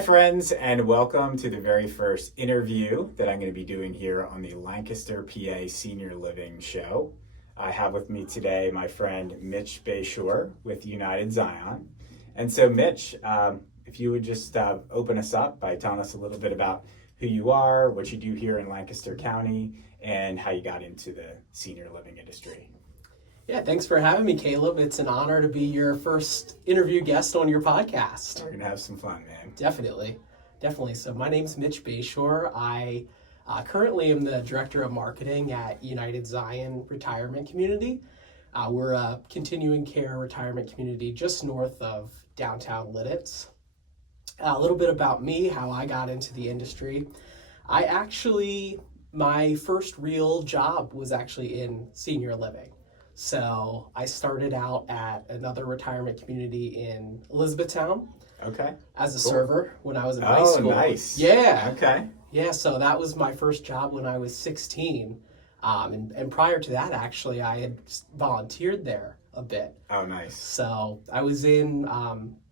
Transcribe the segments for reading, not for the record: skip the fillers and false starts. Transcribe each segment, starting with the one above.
Hi friends, and welcome to the very first interview that I'm going to be doing here on the Lancaster PA Senior Living show. I have with me today my friend Mitch Bayshore with United Zion. And so Mitch, if you would just open us up by telling us a little bit about who you are, what you do here in Lancaster County, and how you got into the senior living industry. Yeah, thanks for having me, Caleb. It's an honor to be your first interview guest on your podcast. We're going to have some fun, man. Definitely. So my name's Mitch Bayshore. I currently am the Director of Marketing at United Zion Retirement Community. We're a continuing care retirement community just north of downtown Lititz. A little bit about me, how I got into the industry. My first real job was actually in senior living. So I started out at another retirement community in Elizabethtown. Okay. As a server when I was in high school. Oh, nice. Yeah. Okay. Yeah, so that was my first job when I was 16. And prior to that, actually, I had volunteered there a bit. Oh, nice. So I was in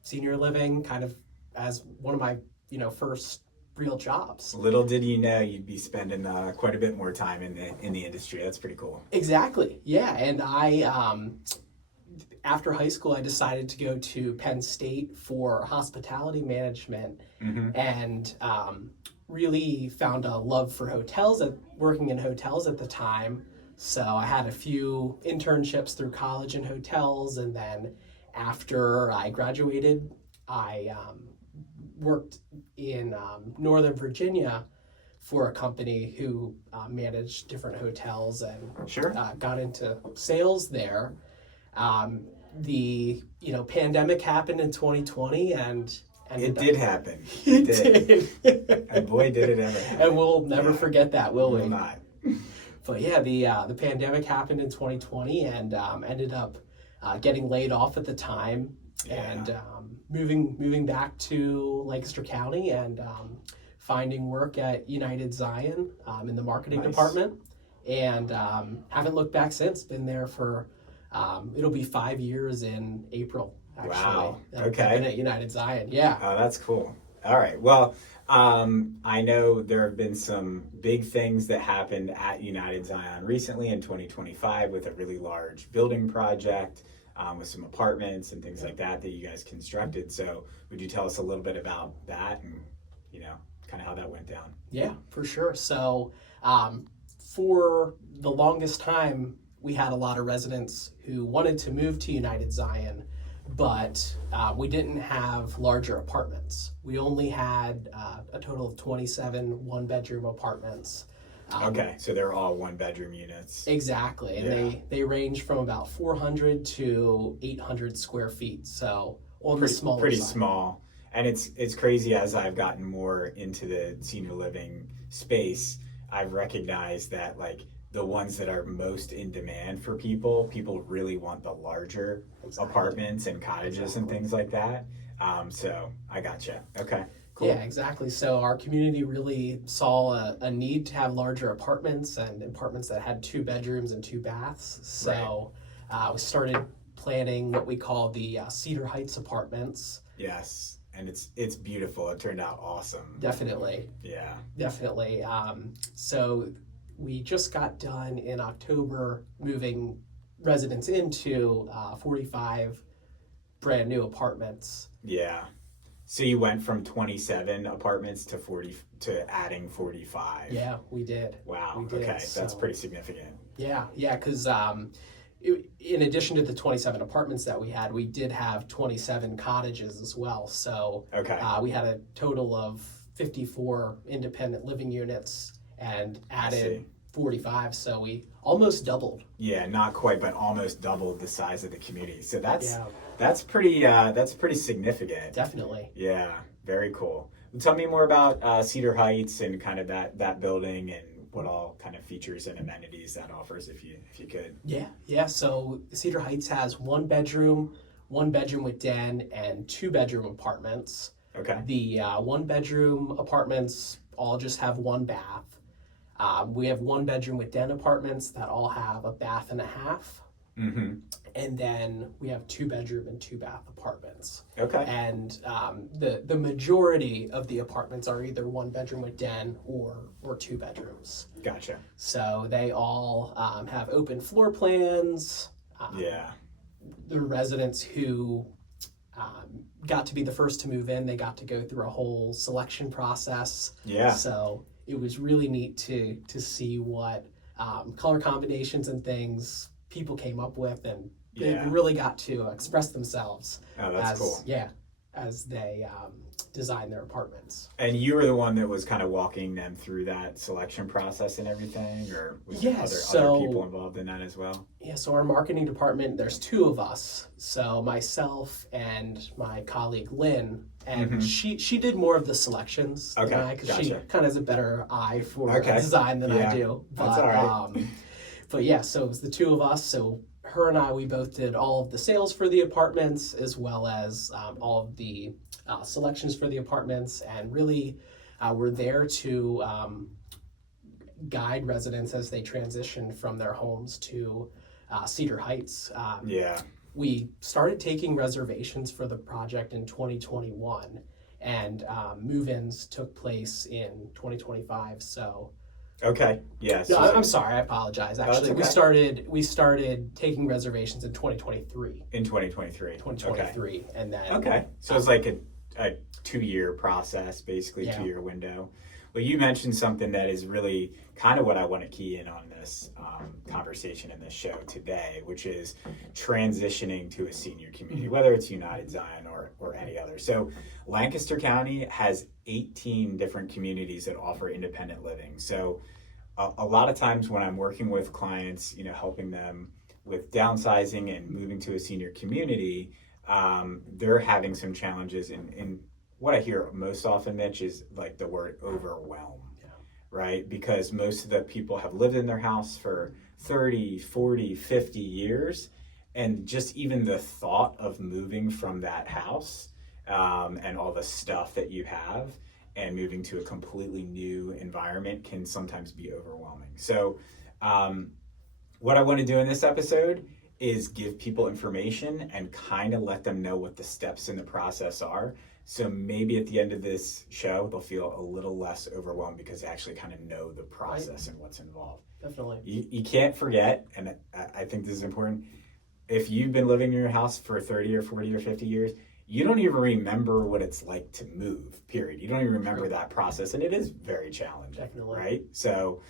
senior living kind of as one of my, first real jobs. Little did you know you'd be spending quite a bit more time in the industry. That's pretty cool. Exactly. Yeah, and I after high school I decided to go to Penn State for hospitality management, and really found a love for hotels, working in hotels at the time. So I had a few internships through college in hotels, and then after I graduated, I worked in Northern Virginia for a company who managed different hotels, and got into sales there. The pandemic happened in 2020, and it did happen. It did. And boy, did it ever happen. And we'll never forget that, will we? Will not. But yeah, the pandemic happened in 2020, and ended up getting laid off at the time. Yeah. And moving back to Lancaster County, and finding work at United Zion in the marketing department, and haven't looked back since. Been there for it'll be 5 years in April, actually. Wow. Okay. I've been at United Zion. Yeah. Oh, that's cool. All right. Well, I know there have been some big things that happened at United Zion recently in 2025 with a really large building project. With some apartments and things like that you guys constructed. So would you tell us a little bit about that and, kind of how that went down? Yeah, for sure. So for the longest time, we had a lot of residents who wanted to move to United Zion, but we didn't have larger apartments. We only had a total of 27 one-bedroom apartments. Okay, so they're all one-bedroom units. Exactly, and Yeah. they range from about 400 to 800 square feet, so on the smaller pretty side. small. And it's crazy, as I've gotten more into the senior living space, I've recognized that like the ones that are most in demand for people really want the larger apartments and cottages and things like that. So I gotcha. Okay. Cool. Yeah, exactly. So our community really saw a need to have larger apartments, and apartments that had 2 bedrooms and 2 baths. So we started planning what we call the Cedar Heights apartments. Yes, and it's beautiful. It turned out awesome. Definitely. Yeah. Definitely. So we just got done in October moving residents into 45 brand new apartments. Yeah. So you went from 27 apartments to adding 45. Yeah, we did. Wow. We did. Okay, So, that's pretty significant. Yeah, because in addition to the 27 apartments that we had, we did have 27 cottages as well. So we had a total of 54 independent living units and added 45. So we almost doubled. Yeah, not quite, but almost doubled the size of the community. So that's pretty significant. Definitely. Yeah, very cool. Tell me more about Cedar Heights and kind of that building and what all kind of features and amenities that offers, if you could. Yeah. So Cedar Heights has 1 bedroom with den, and 2 bedroom apartments. Okay. The 1 bedroom apartments all just have 1 bath. We have 1 bedroom with den apartments that all have a bath and a half. Mm-hmm. And then we have 2-bedroom and 2-bath apartments. Okay. And the majority of the apartments are either 1-bedroom with den or 2 bedrooms. Gotcha. So they all have open floor plans. Yeah. The residents who got to be the first to move in, they got to go through a whole selection process. Yeah. So it was really neat to see what color combinations and things people came up with, and they really got to express themselves. Oh, that's cool. Yeah, as they design their apartments. And you were the one that was kind of walking them through that selection process and everything, or was there other people involved in that as well? Yeah, so our marketing department, there's 2 of us. So myself and my colleague Lynn, and she did more of the selections than I, because she kind of has a better eye for design than I do. But, that's all right. But yeah, so it was the 2 of us. So her and I, we both did all of the sales for the apartments, as well as all of the selections for the apartments, and really we're there to guide residents as they transition from their homes to Cedar Heights. We started taking reservations for the project in 2021, and move-ins took place in 2025. So. Okay. Yes. No, I'm sorry. I apologize. Actually, we started taking reservations in 2023. In 2023. 2023, and then. Okay. So it's like a 2-year process, basically 2-year window. Well, you mentioned something that is really kind of what I want to key in on this conversation in this show today, which is transitioning to a senior community, whether it's United Zion or any other. So Lancaster County has 18 different communities that offer independent living. So a lot of times when I'm working with clients, helping them with downsizing and moving to a senior community, they're having some challenges in what I hear most often, Mitch, is like the word overwhelm, right? Because most of the people have lived in their house for 30, 40, 50 years. And just even the thought of moving from that house and all the stuff that you have and moving to a completely new environment can sometimes be overwhelming. So what I want to do in this episode is give people information and kind of let them know what the steps in the process are. So maybe at the end of this show, they'll feel a little less overwhelmed because they actually kind of know the process and what's involved. Definitely. You can't forget, and I think this is important, if you've been living in your house for 30 or 40 or 50 years, you don't even remember what it's like to move, period. You don't even remember that process, and it is very challenging. Definitely. Right? So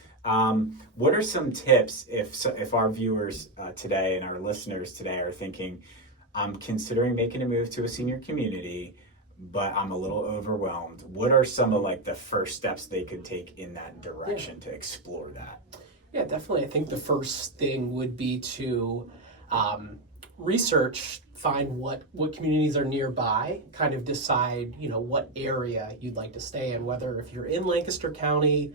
what are some tips if our viewers today and our listeners today are thinking, I'm considering making a move to a senior community, but I'm a little overwhelmed. What are some of like the first steps they could take in that direction to explore that? Yeah, definitely. I think the first thing would be to research, find what communities are nearby, kind of decide, what area you'd like to stay in, whether if you're in Lancaster County,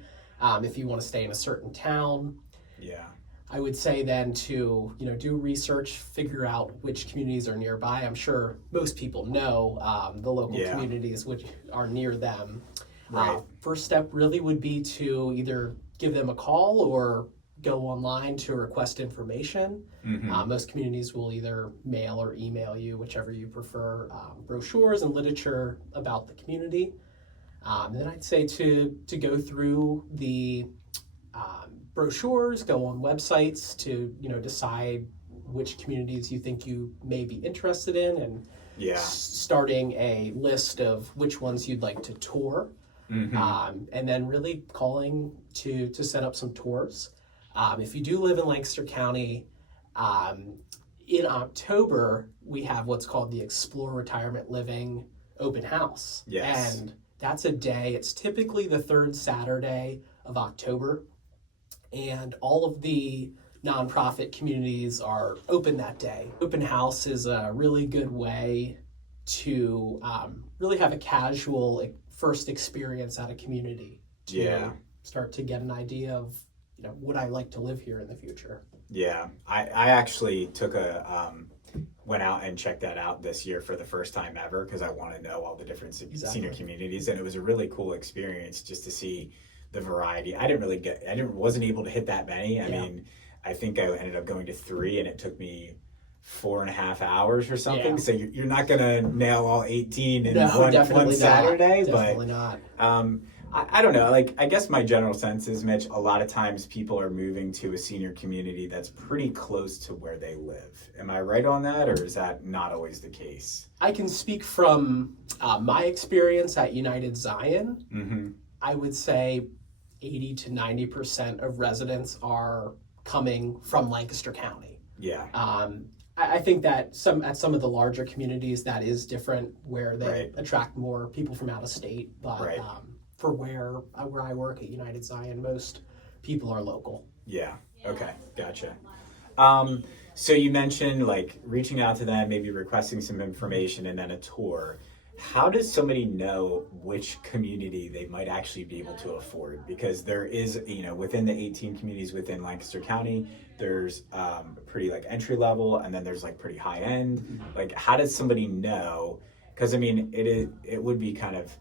if you want to stay in a certain town. Yeah. I would say then to, do research, figure out which communities are nearby. I'm sure most people know the local communities which are near them. Right. First step really would be to either give them a call or go online to request information. Mm-hmm. Most communities will either mail or email you, whichever you prefer, brochures and literature about the community. And then I'd say to go through the brochures, go on websites to decide which communities you think you may be interested in, and starting a list of which ones you'd like to tour. Mm-hmm. And then really calling to set up some tours. If you do live in Lancaster County, in October we have what's called the Explore Retirement Living Open House. Yes. And that's a day, it's typically the 3rd Saturday of October. And all of the nonprofit communities are open that day. Open house is a really good way to really have a casual first experience at a community to start to get an idea of, would I like to live here in the future? Yeah, I actually took went out and checked that out this year for the first time ever because I want to know all the different senior communities, and it was a really cool experience just to see the variety. I wasn't able to hit that many. I mean, I think I ended up going to 3, and it took me 4.5 hours or something. Yeah. So you're not gonna nail all 18 in No, one definitely Saturday, not. Definitely not. I don't know. Like, I guess my general sense is, Mitch, a lot of times people are moving to a senior community that's pretty close to where they live. Am I right on that, or is that not always the case? I can speak from my experience at United Zion. Mm-hmm. I would say 80 to 90% of residents are coming from Lancaster County. Yeah. I think that at some of the larger communities that is different, where they attract more people from out of state. But for where I work at United Zion, most people are local. Yeah. Okay. Gotcha. So you mentioned like reaching out to them, maybe requesting some information, and then a tour. How does somebody know which community they might actually be able to afford? Because there is, within the 18 communities within Lancaster County, there's pretty like entry level, and then there's like pretty high end. Mm-hmm. Like, how does somebody know? Because I mean, it would be kind of,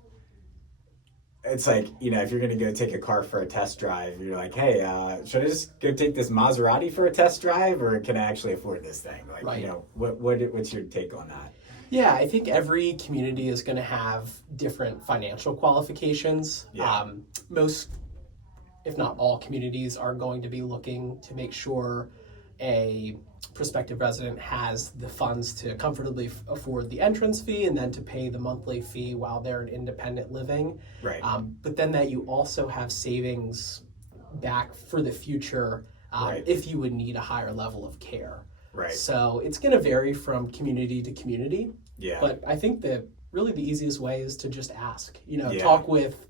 it's like, if you're going to go take a car for a test drive, you're like, hey, should I just go take this Maserati for a test drive, or can I actually afford this thing? Like, right. What's your take on that? Yeah, I think every community is going to have different financial qualifications. Yeah. Most, if not all, communities are going to be looking to make sure a prospective resident has the funds to comfortably afford the entrance fee and then to pay the monthly fee while they're in independent living. Right. But then that you also have savings back for the future if you would need a higher level of care. Right. So it's going to vary from community to community. Yeah. But I think that really the easiest way is to just ask. Talk with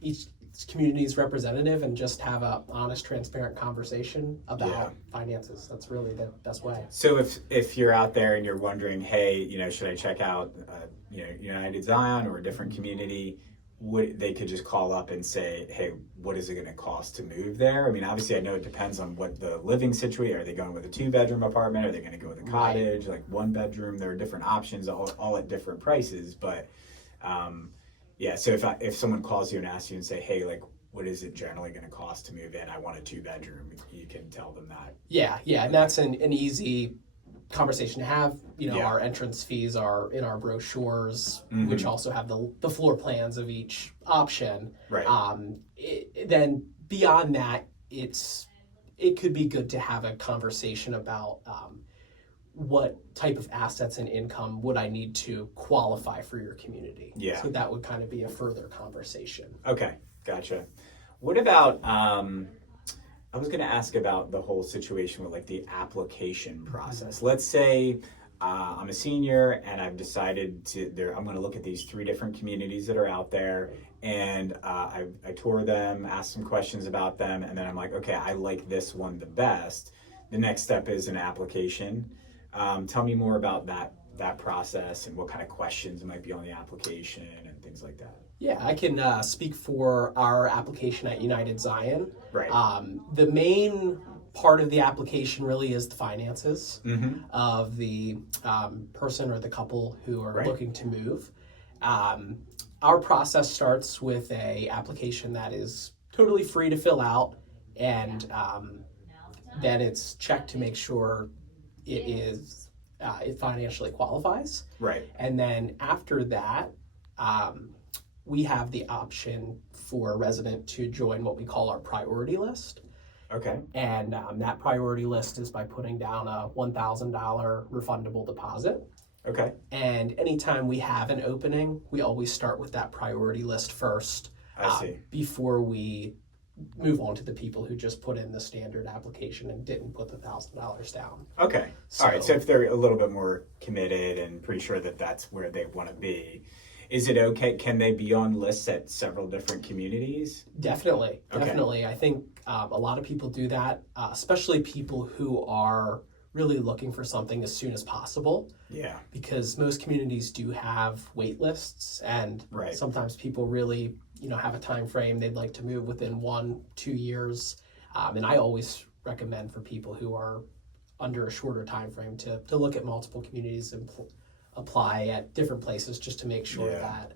each community's representative and just have a honest, transparent conversation about finances. That's really the best way. So if you're out there and you're wondering, hey, should I check out United Zion or a different community? They could just call up and say, hey, what is it going to cost to move there? I mean, obviously, I know it depends on what the living situation. Are they going with a 2-bedroom apartment? Are they going to go with a cottage, like 1-bedroom? There are different options, all at different prices. But so if someone calls you and asks you and say, hey, like, what is it generally going to cost to move in? I want a 2-bedroom. You can tell them that. Yeah, and that's an easy conversation to have. Our entrance fees are in our brochures, which also have the floor plans of each option. Right. Then beyond that, it could be good to have a conversation about what type of assets and income would I need to qualify for your community. Yeah. So that would kind of be a further conversation. Okay, gotcha. What about I was going to ask about the whole situation with like the application process. Let's say I'm a senior and I've decided I'm going to look at these 3 different communities that are out there, and I tour them, ask some questions about them, and then I'm like, okay, I like this one the best. The next step is an application. Tell me more about that process and what kind of questions might be on the application and things like that. Yeah, I can speak for our application at United Zion. Right. The main part of the application really is the finances of the person or the couple who are looking to move. Our process starts with a application that is totally free to fill out, and then it's checked to make sure it financially qualifies. Right. And then after that, we have the option for a resident to join what we call our priority list. Okay. And that priority list is by putting down a $1,000 refundable deposit. Okay. And anytime we have an opening, we always start with that priority list first. I see. Before we move on to the people who just put in the standard application and didn't put the $1,000 down. Okay. All right. So if they're a little bit more committed and pretty sure that that's where they want to be, is it okay? Can they be on lists at several different communities? Definitely. Okay. Definitely. I think a lot of people do that, especially people who are really looking for something as soon as possible. Yeah. Because most communities do have wait lists, and sometimes people really, have a time frame they'd like to move within 1-2 years. And I always recommend for people who are under a shorter time frame to look at multiple communities and apply at different places, just to make sure that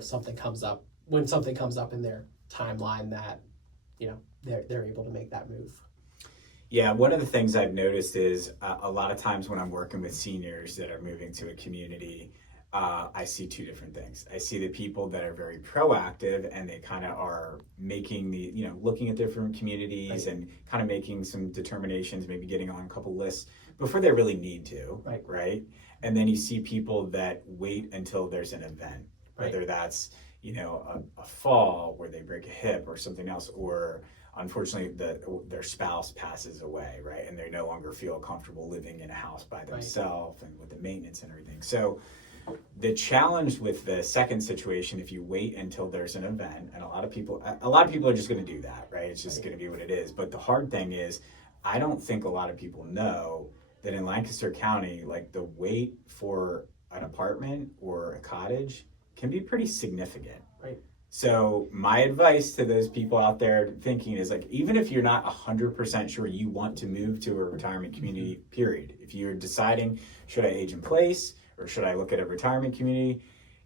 something comes up in their timeline that they're able to make that move. Yeah, one of the things I've noticed is a lot of times when I'm working with seniors that are moving to a community, I see two different things. I see the people that are very proactive and they kind of are making looking at different communities Right. and kind of making some determinations, maybe getting on a couple lists before they really need to, right? And then you see people that wait until there's an event, whether that's, a fall where they break a hip or something else, or unfortunately their spouse passes away, right? And they no longer feel comfortable living in a house by themselves and with the maintenance and everything. So the challenge with the second situation, if you wait until there's an event, and a lot of people are just going to do that, right? It's just going to be what it is. But the hard thing is, I don't think a lot of people know that in Lancaster County, like the wait for an apartment or a cottage can be pretty significant. Right. So my advice to those people out there thinking is, like, even if you're not 100% sure you want to move to a retirement community, period. If you're deciding, should I age in place or should I look at a retirement community,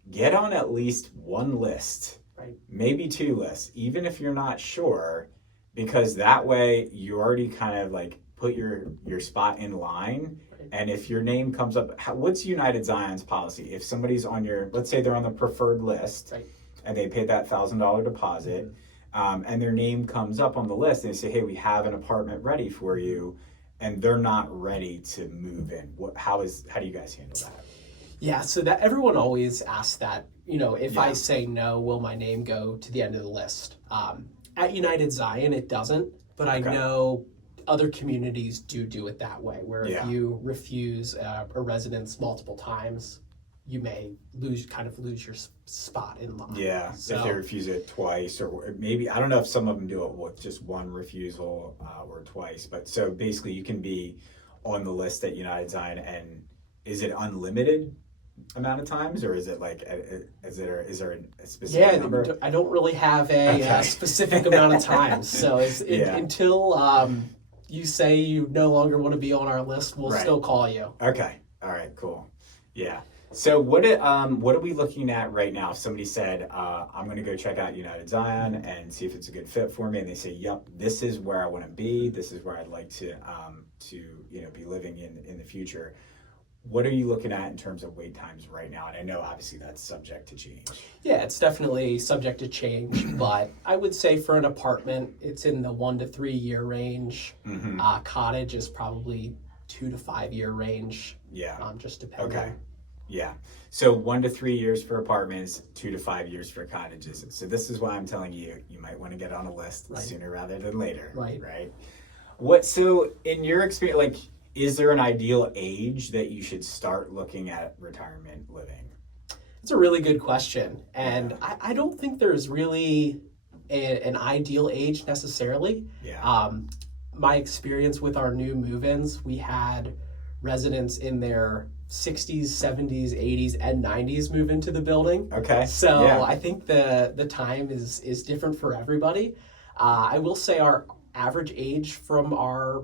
get on at least one list, maybe two lists, even if you're not sure, because that way you already kind of like put your spot in line. And if your name comes up, what's United Zion's policy? If somebody's on let's say they're on the preferred list, and they paid that $1,000 deposit, and their name comes up on the list, and they say, hey, we have an apartment ready for you, and they're not ready to move in. How do you guys handle that? Yeah, so that everyone always asks that, if I say no, will my name go to the end of the list? At United Zion, it doesn't, but I know other communities do it that way, where if you refuse a residence multiple times, you may lose your spot in line. Yeah, so, if they refuse it twice, or maybe, I don't know if some of them do it with just one refusal or twice, but so basically you can be on the list at United Zion, and is it unlimited amount of times, or is it like, is there a specific number? I don't really have a specific amount of times, so until you say you no longer want to be on our list, we'll still call you. Okay, all right, cool. Yeah. So what are we looking at right now? If somebody said, I'm going to go check out United Zion and see if it's a good fit for me, and they say, yep, this is where I want to be, this is where I'd like to be living in the future. What are you looking at in terms of wait times right now? And I know obviously that's subject to change. Yeah, it's definitely subject to change, but I would say for an apartment, it's in the 1 to 3 year range. Cottage is probably 2 to 5 year range. Yeah. Just depending. Okay. Yeah. So 1 to 3 years for apartments, 2 to 5 years for cottages. So this is why I'm telling you might want to get on a list sooner rather than later. Right. So in your experience, like, is there an ideal age that you should start looking at retirement living? It's a really good question. And I don't think there's really an ideal age necessarily. Yeah. My experience with our new move-ins, we had residents in their 60s, 70s, 80s, and 90s move into the building. Okay. So I think the time is different for everybody. I will say our average age from our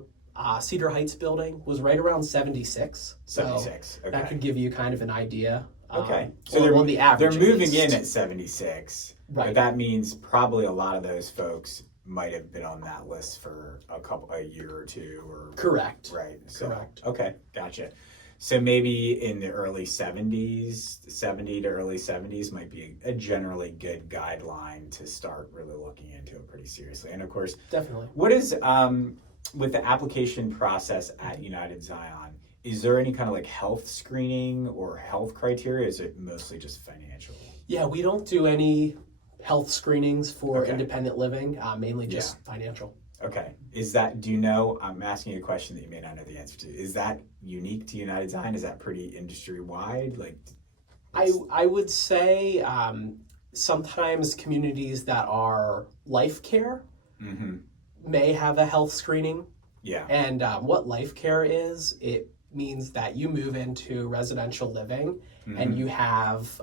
Cedar Heights building was right around 76. 76. So that could give you kind of an idea. Okay. So they're on the average. They're moving in at 76. Right. But that means probably a lot of those folks might have been on that list for a year or two, or correct. Right. So, correct. Okay, gotcha. So maybe in the early 70s, 70 to early 70s might be a generally good guideline to start really looking into it pretty seriously. And of course, definitely. What is with the application process at United Zion? Is there any kind of like health screening or health criteria? Or is it mostly just financial? Yeah, we don't do any health screenings for independent living, mainly just financial. Okay. Do you know, I'm asking you a question that you may not know the answer to. Is that unique to United Zion? Is that pretty industry wide? I would say sometimes communities that are life care may have a health screening. Yeah. And what life care is, it means that you move into residential living and you have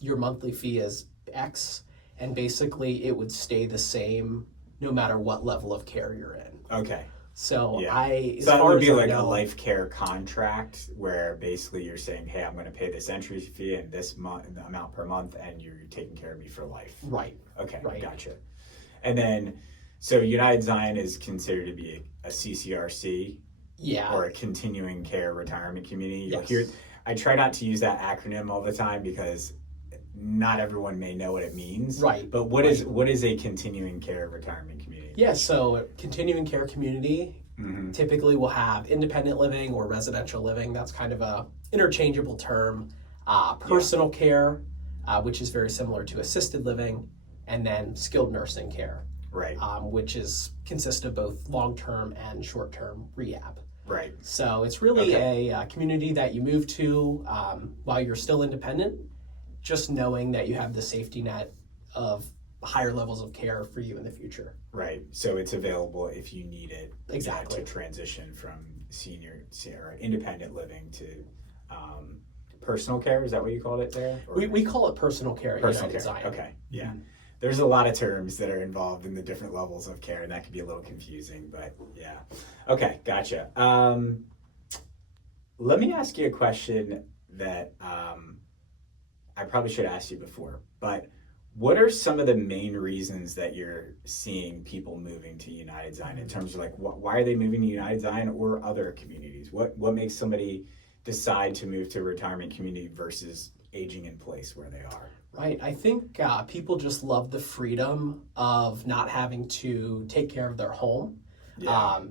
your monthly fee is X, and basically it would stay the same no matter what level of care you're in. Okay. So that would be like a life care contract where basically you're saying, hey, I'm going to pay this entry fee and this amount per month, and you're taking care of me for life. Right. Okay. Right. Gotcha. And then, So United Zion is considered to be a CCRC, Yeah. or a continuing care retirement community. You'll Yes. hear, I try not to use that acronym all the time because not everyone may know what it means. Right. But what is a continuing care retirement community? Yeah, so continuing care community typically will have independent living or residential living. That's kind of a interchangeable term. Personal care, which is very similar to assisted living, and then skilled nursing care, Right. which consists of both long-term and short-term rehab. Right. So it's really a community that you move to while you're still independent, just knowing that you have the safety net of higher levels of care for you in the future. Right. So it's available if you need it. Exactly. To transition from senior or independent living to personal care. Is that what you called it there? Or We call it personal care at personal United care. Zion. Okay. Yeah. There's a lot of terms that are involved in the different levels of care, and that can be a little confusing, but yeah. Okay, gotcha. Let me ask you a question that I probably should have asked you before, but what are some of the main reasons that you're seeing people moving to United Zion in terms of like, why are they moving to United Zion or other communities? What makes somebody decide to move to a retirement community versus aging in place where they are? Right. I think people just love the freedom of not having to take care of their home. Yeah.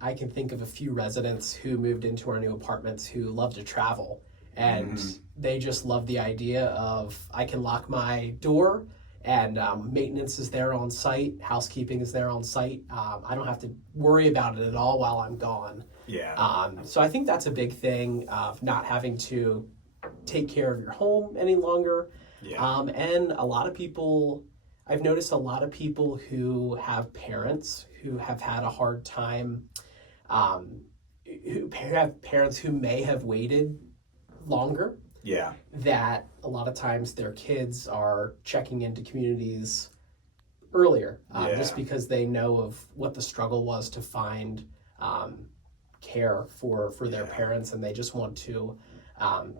I can think of a few residents who moved into our new apartments who love to travel, and they just love the idea of I can lock my door and maintenance is there on site, housekeeping is there on site. I don't have to worry about it at all while I'm gone. Yeah. So I think that's a big thing of not having to take care of your home any longer. Yeah. And a lot of people, I've noticed a lot of people who have parents who have had a hard time, who have parents who may have waited longer, Yeah. that a lot of times their kids are checking into communities earlier, just because they know of what the struggle was to find care for their parents, and they just want to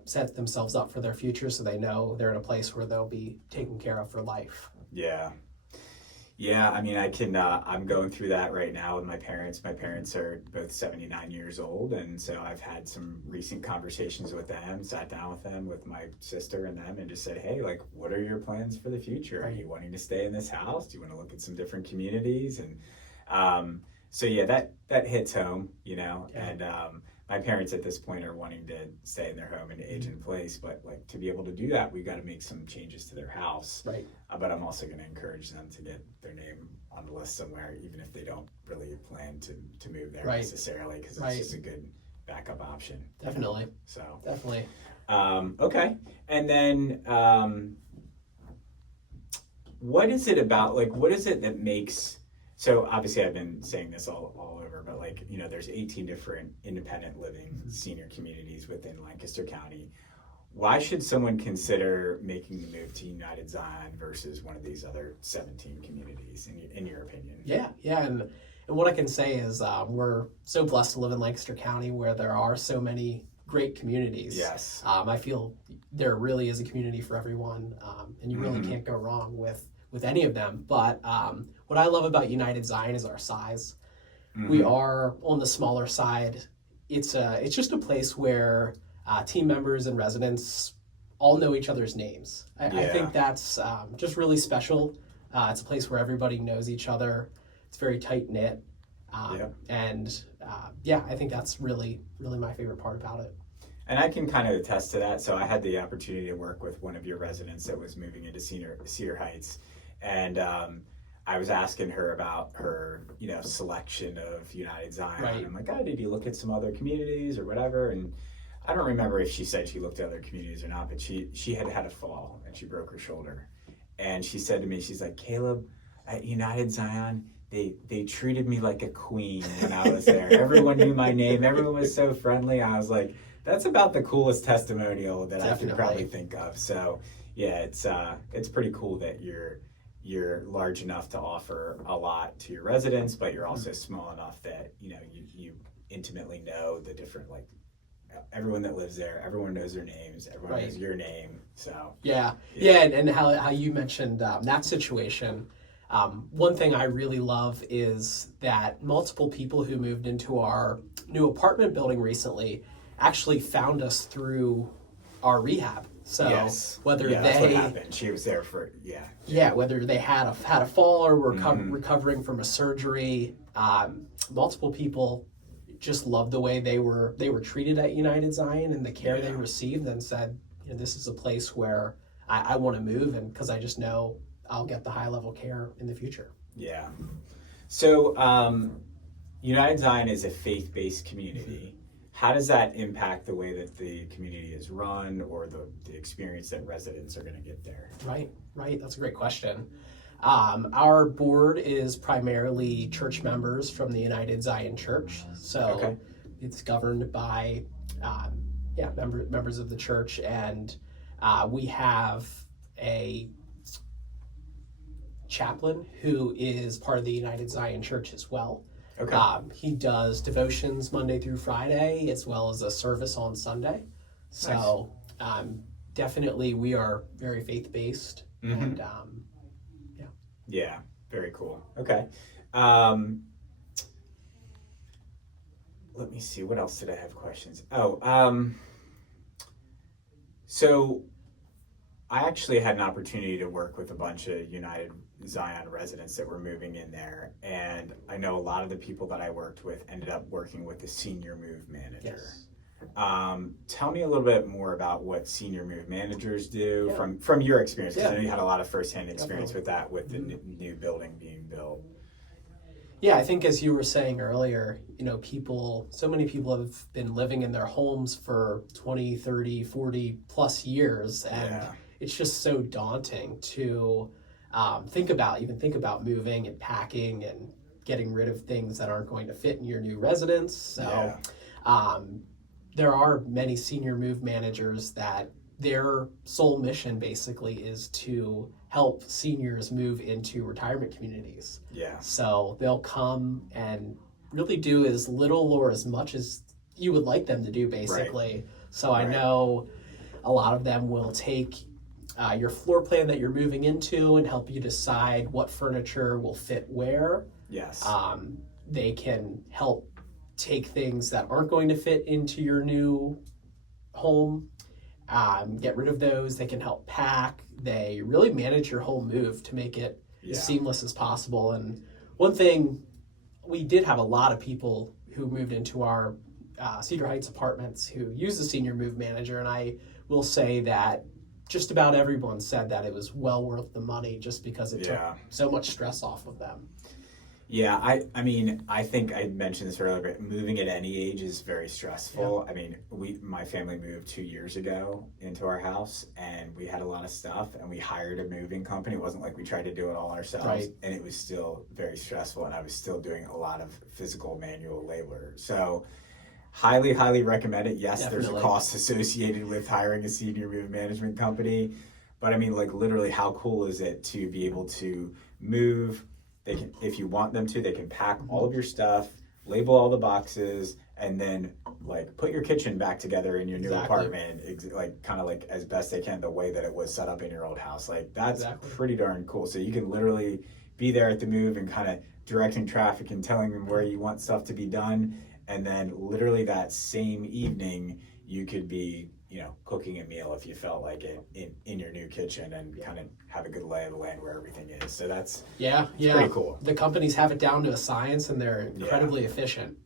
set themselves up for their future so they know they're in a place where they'll be taken care of for life. Yeah. Yeah, I mean, I'm going through that right now with my parents. My parents are both 79 years old, and so I've had some recent conversations with them, sat down with them, with my sister and them, and just said, hey, like, what are your plans for the future? Are you wanting to stay in this house? Do you want to look at some different communities? And so, yeah, that hits home, and my parents at this point are wanting to stay in their home and age in place, but like to be able to do that, we got to make some changes to their house. Right. But I'm also going to encourage them to get their name on the list somewhere, even if they don't really plan to move there necessarily, because it's just a good backup option. Definitely. So definitely. Okay, and then what is it about? Like, what is it that makes? So obviously I've been saying this all over, but like, there's 18 different independent living senior communities within Lancaster County. Why should someone consider making the move to United Zion versus one of these other 17 communities, in your opinion? Yeah. And what I can say is we're so blessed to live in Lancaster County where there are so many great communities. Yes. I feel there really is a community for everyone, and you really can't go wrong with any of them. But what I love about United Zion is our size. We are on the smaller side. It's just a place where team members and residents all know each other's names. I think that's just really special. It's a place where everybody knows each other. It's very tight knit. And I think that's really, really my favorite part about it. And I can kind of attest to that. So I had the opportunity to work with one of your residents that was moving into Cedar Heights. And I was asking her about her, selection of United Zion. Right. I'm like, did you look at some other communities or whatever? And I don't remember if she said she looked at other communities or not, but she had a fall and she broke her shoulder. And she said to me, she's like, Caleb, at United Zion, they treated me like a queen when I was there. Everyone knew my name. Everyone was so friendly. I was like, that's about the coolest testimonial that I could probably think of. So yeah, it's pretty cool that you're large enough to offer a lot to your residents, but you're also small enough that you intimately know the different, like, everyone that lives there. Everyone knows their names. Everyone knows your name. So and how you mentioned that situation. One thing I really love is that multiple people who moved into our new apartment building recently actually found us through our rehab. So Yes. whether Yeah, they that's what happened. She was there for whether they had a fall or were recovering from a surgery, multiple people just loved the way they were treated at United Zion and the care they received, and said, this is a place where I want to move, and because I just know I'll get the high level care in the future. Yeah. So United Zion is a faith-based community. How does that impact the way that the community is run, or the experience that residents are going to get there? Right. That's a great question. Our board is primarily church members from the United Zion Church. So it's governed by members of the church, and we have a chaplain who is part of the United Zion Church as well. Okay. He does devotions Monday through Friday, as well as a service on Sunday. So definitely we are very faith-based. And yeah, very cool. Okay. Let me see. What else did I have questions? So I actually had an opportunity to work with a bunch of United Zion residents that were moving in there, and I know a lot of the people that I worked with ended up working with the senior move manager. Yes. Tell me a little bit more about what senior move managers do from your experience, because I know you had a lot of firsthand experience with that, with the new building being built. Yeah, I think as you were saying earlier, so many people have been living in their homes for 20, 30, 40 plus years, and it's just so daunting to think about moving and packing and getting rid of things that aren't going to fit in your new residence. So there are many senior move managers that their sole mission basically is to help seniors move into retirement communities. Yeah. So they'll come and really do as little or as much as you would like them to do, basically. Right. So I know a lot of them will take your floor plan that you're moving into and help you decide what furniture will fit where. Yes. They can help take things that aren't going to fit into your new home, get rid of those. They can help pack. They really manage your whole move to make it as seamless as possible. And one thing, we did have a lot of people who moved into our Cedar Heights apartments who use the senior move manager, and I will say that just about everyone said that it was well worth the money, just because it took so much stress off of them. Yeah, I mean, I think I mentioned this earlier, but moving at any age is very stressful. Yeah. I mean, my family moved 2 years ago into our house, and we had a lot of stuff, and we hired a moving company. It wasn't like we tried to do it all ourselves, and it was still very stressful, and I was still doing a lot of physical manual labor. So highly, highly recommend it. Yes, Definitely. There's a cost associated with hiring a senior move management company, but I mean, like, literally, how cool is it to be able to move? They can, if you want them to, they can pack all of your stuff, label all the boxes, and then like put your kitchen back together in your new apartment, like kind of like as best they can, the way that it was set up in your old house. Like that's pretty darn cool. So you can literally be there at the move and kind of directing traffic and telling them where you want stuff to be done, and then literally that same evening you could be, cooking a meal if you felt like it in your new kitchen, and kind of have a good lay of the land where everything is. So that's pretty cool. The companies have it down to a science, and they're incredibly efficient.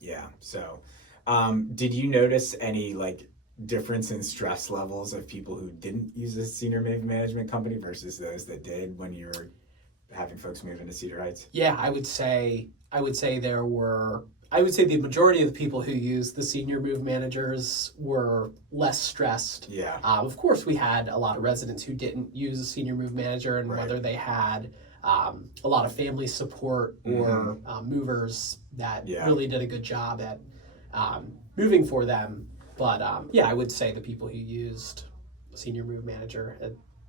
Yeah. So did you notice any like difference in stress levels of people who didn't use a senior management company versus those that did when you were having folks move into Cedar Heights? Yeah, I would say the majority of the people who used the senior move managers were less stressed. Yeah. Of course, we had a lot of residents who didn't use a senior move manager, and whether they had a lot of family support or movers that really did a good job at moving for them. But I would say the people who used a senior move manager,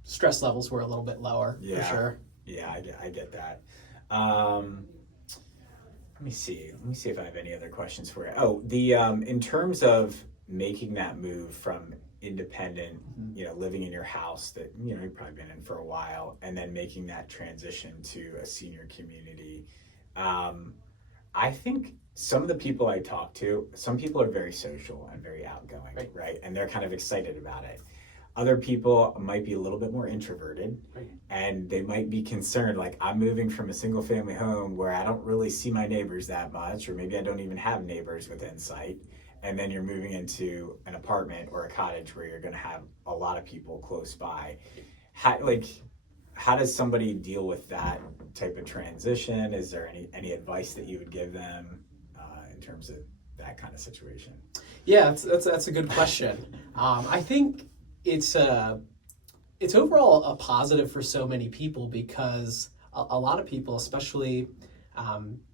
stress levels were a little bit lower, for sure. Yeah, I get that. Let me see if I have any other questions for you. Oh, in terms of making that move from independent, living in your house that, you've probably been in for a while, and then making that transition to a senior community. I think some of the people I talk to, some people are very social and very outgoing, right? And they're kind of excited about it. Other people might be a little bit more introverted, and they might be concerned, like, I'm moving from a single family home where I don't really see my neighbors that much, or maybe I don't even have neighbors within sight. And then you're moving into an apartment or a cottage where you're going to have a lot of people close by. How does somebody deal with that type of transition? Is there any advice that you would give them in terms of that kind of situation? Yeah, that's a good question. I think it's overall a positive for so many people, because a lot of people, especially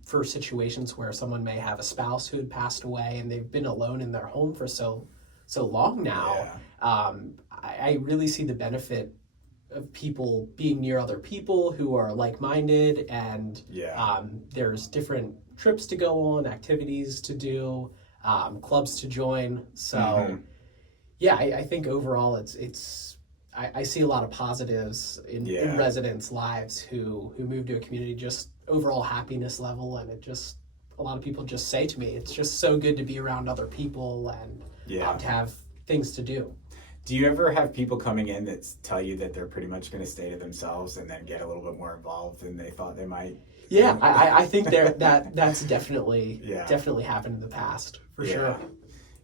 for situations where someone may have a spouse who had passed away and they've been alone in their home for so long now, I really see the benefit of people being near other people who are like-minded, and there's different trips to go on, activities to do, clubs to join. So I think overall I see a lot of positives in residents' lives who move to a community, just overall happiness level. And a lot of people just say to me, it's just so good to be around other people and to have things to do. Do you ever have people coming in that tell you that they're pretty much going to stay to themselves and then get a little bit more involved than they thought they might? Yeah, I think that's definitely happened in the past, for sure.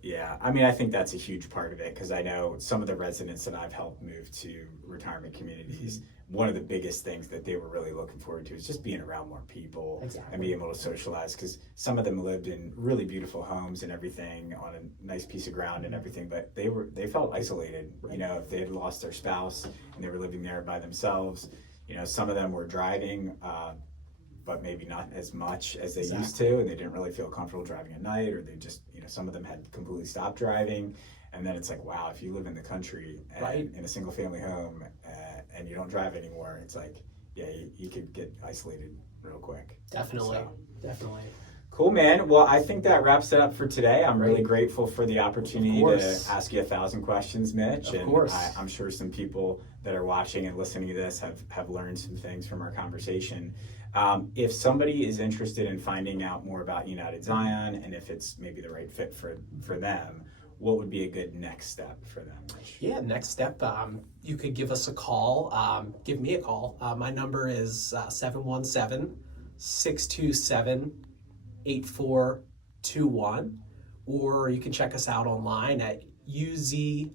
Yeah, I mean, I think that's a huge part of it, because I know some of the residents that I've helped move to retirement communities, one of the biggest things that they were really looking forward to is just being around more people and being able to socialize, because some of them lived in really beautiful homes and everything on a nice piece of ground and everything, but they felt isolated. If they had lost their spouse and they were living there by themselves, some of them were driving, but maybe not as much as they used to, and they didn't really feel comfortable driving at night, or they just, some of them had completely stopped driving. And then it's like, wow, if you live in the country and in a single family home and you don't drive anymore, it's like, you could get isolated real quick. Definitely. Cool, man. Well, I think that wraps it up for today. I'm really grateful for the opportunity to ask you 1,000 questions, Mitch. Of course. I'm sure some people that are watching and listening to this have learned some things from our conversation. If somebody is interested in finding out more about United Zion, and if it's maybe the right fit for them, what would be a good next step for them? Yeah, next step, you could give us a call. Give me a call. My number is 717-627-8421, or you can check us out online at uzrc.org.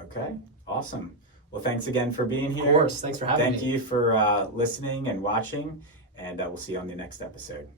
Okay, awesome. Well, thanks again for being here. Of course, thanks for having me. Thank you for listening and watching, and we'll see you on the next episode.